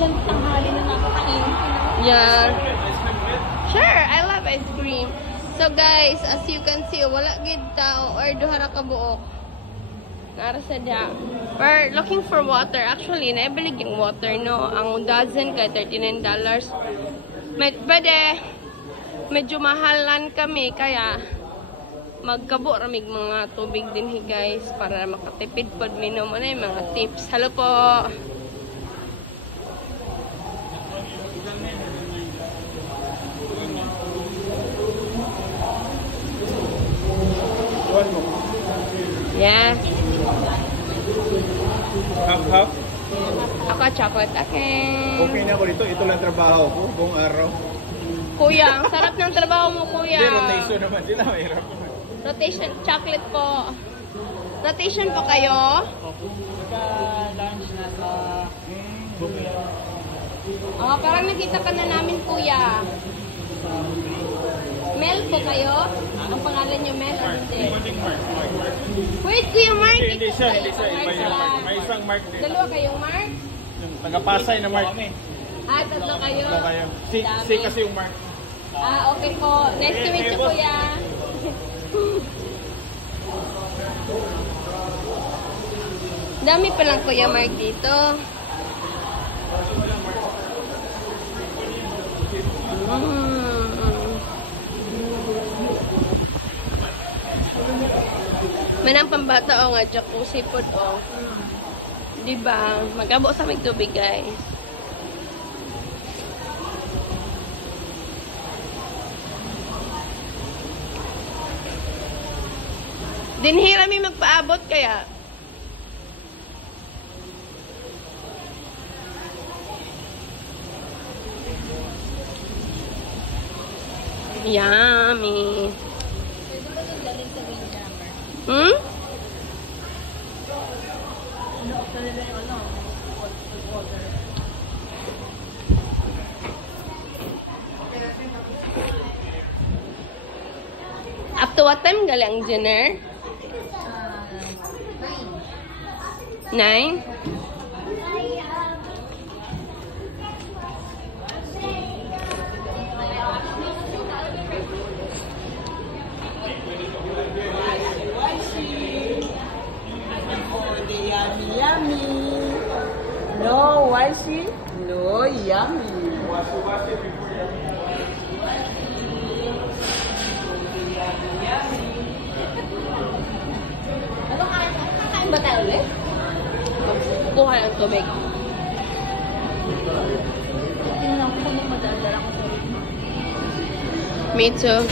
lang tanghali na nakakain. Yeah. Sure, I love ice cream. So guys, as you can see, wala gid tao or duha ra ka buok. Nara sa dia. We're looking for water. Actually, naibili yung water, no? Ang dozen kay $39. Pwede, medyo mahalan kami, kaya magkabo ramig mga tubig din, guys, para makatipid pod minom. Ano yung mga tips? Hello po! Yeah. Half-half? Ako chocolate. Okay. Okay na ako dito. Ito lang trabaho ko. Buong araw. Kuya, ang sarap ng trabaho mo, kuya. Hindi, rotation naman sila. Mahirap. Rotation. Chocolate po. Rotation po kayo. Naka-lunch na sa... Oh, parang nakita ka na namin, kuya. Mel po kayo? Ang pangalan niyo, Mel? Hindi. Wait, Kuya Mark! Hindi siya. May isang Mark din. Dalawa kayong Mark? Taga-Pasay na Mark. Ah, tatlo kayo. Si kasi yung Mark. Ah, okay po. Nice to meet you, Kuya. Dami palang Kuya Mark dito. Manang pambata o nga jacuzzi po o. Diba? Magabo sa may tubig, guys. Dinhira mi magpaabot kaya. Yummy. Hmm? Up to what time galing dinner? 9? Yummy. No, why she? No, yummy. Ano kakain ba tayo ulit? Kuha ng tubig. Tingnan ko kung madadala ko. Me too.